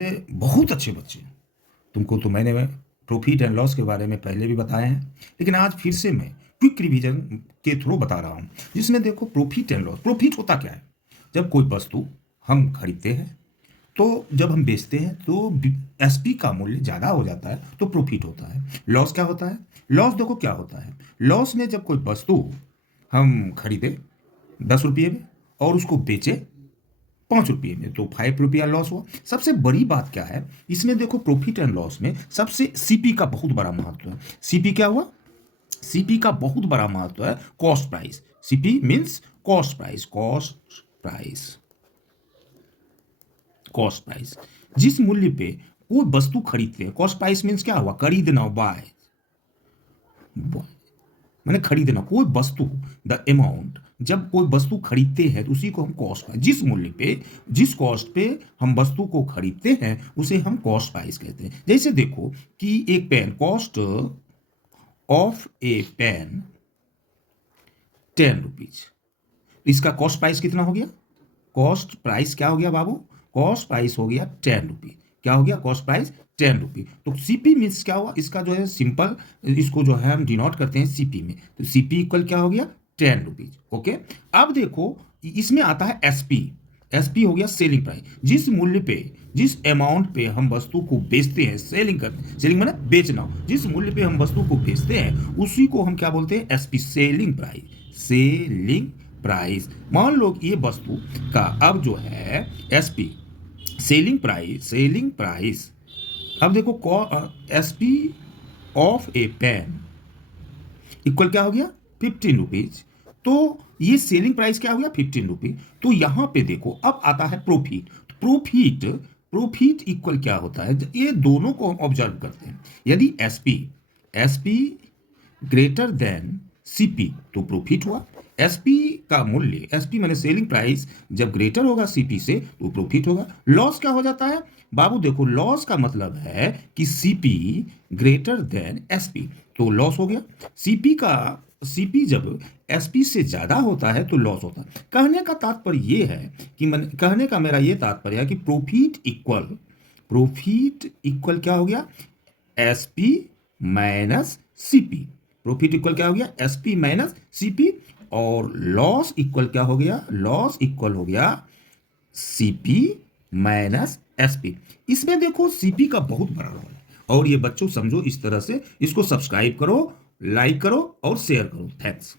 बहुत अच्छे बच्चे। तुमको तो मैंने प्रॉफिट एंड लॉस के बारे में पहले भी बताए हैं, लेकिन आज फिर से मैं क्विक रिवीजन के थ्रू बता रहा हूं, जिसमें देखो प्रॉफिट एंड लॉस। प्रॉफिट होता क्या है? जब कोई वस्तु हम खरीदते हैं, तो जब हम बेचते हैं तो एसपी का मूल्य ज़्यादा हो जाता है, तो प्रॉफिट होता है। लॉस क्या होता है? लॉस देखो क्या होता है। लॉस में जब कोई वस्तु हम खरीदे 10 रुपये में और उसको बेचे 5 रुपये में, तो 5 रुपया लॉस हुआ। सबसे बड़ी बात क्या है इसमें देखो, प्रॉफिट एंड लॉस में सबसे सीपी का बहुत बड़ा महत्व है। सीपी क्या हुआ? सीपी का बहुत बड़ा महत्व है cost price. CP means cost price. Price cost price, जिस मूल्य पे कोई वस्तु खरीदते हैं। कॉस्ट प्राइस मीन्स क्या हुआ? खरीदना, बाय। मैंने खरीदना कोई वस्तु, द अमाउंट। जब कोई वस्तु खरीदते हैं तो उसी को हम कॉस्ट प्राइस, जिस मूल्य पे, जिस कॉस्ट पे हम वस्तु को खरीदते हैं उसे हम कॉस्ट प्राइस कहते हैं। जैसे देखो कि एक pen, cost of a pen 10 rupees. इसका कॉस्ट प्राइस कितना हो गया? कॉस्ट प्राइस क्या हो गया बाबू? कॉस्ट प्राइस हो गया 10 रुपी। क्या हो गया? कॉस्ट प्राइस 10 रुपी। तो सीपी मीन्स क्या हुआ? इसका जो है सिंपल, इसको जो है हम डिनोट करते हैं सीपी में। तो सीपी इक्वल क्या हो गया? 10 रुपीज। ओके। अब देखो इसमें आता है एसपी। एसपी हो गया सेलिंग प्राइस। जिस मूल्य पे, जिस अमाउंट पे हम वस्तु को बेचते हैं, सेलिंग करते हैं, सेलिंग माने बेचना, जिस मूल्य पे हम वस्तु को बेचते हैं उसी को हम क्या बोलते हैं? SP, selling price. Selling price. मान लो कि ये वस्तु का अब जो है SP, selling price, selling price. अब देखो SP of a pen equal क्या हो गया? 15 रुपीज। तो ये सेलिंग प्राइस क्या हो गया? 15 रुपीज। तो यहां पे देखो अब आता है प्रॉफिट। प्रॉफिट, प्रॉफिट इक्वल क्या होता है? ये दोनों को हम ऑब्जर्व करते हैं। यदि SP, SP greater than CP तो प्रॉफिट हुआ। एसपी का मूल्य, एसपी माने सेलिंग प्राइस, जब ग्रेटर होगा सीपी से तो प्रॉफिट होगा। लॉस क्या हो जाता है बाबू? देखो लॉस का मतलब है कि सीपी ग्रेटर देन एसपी, तो लॉस हो गया। सीपी का, सीपी जब एसपी से ज्यादा होता है तो लॉस होता है। कहने का तात्पर्य ये है कि कहने का मेरा ये तात्पर्य है कि प्रॉफिट इक्वल, प्रॉफिट इक्वल क्या हो गया? SP minus CP. Profit equal क्या हो गया? SP minus CP. और लॉस इक्वल क्या हो गया? लॉस इक्वल हो गया सीपी माइनस एसपी। इसमें देखो सीपी का बहुत बड़ा रोल है। और ये बच्चों समझो इस तरह से, इसको सब्सक्राइब करो, लाइक करो और शेयर करो। थैंक्स।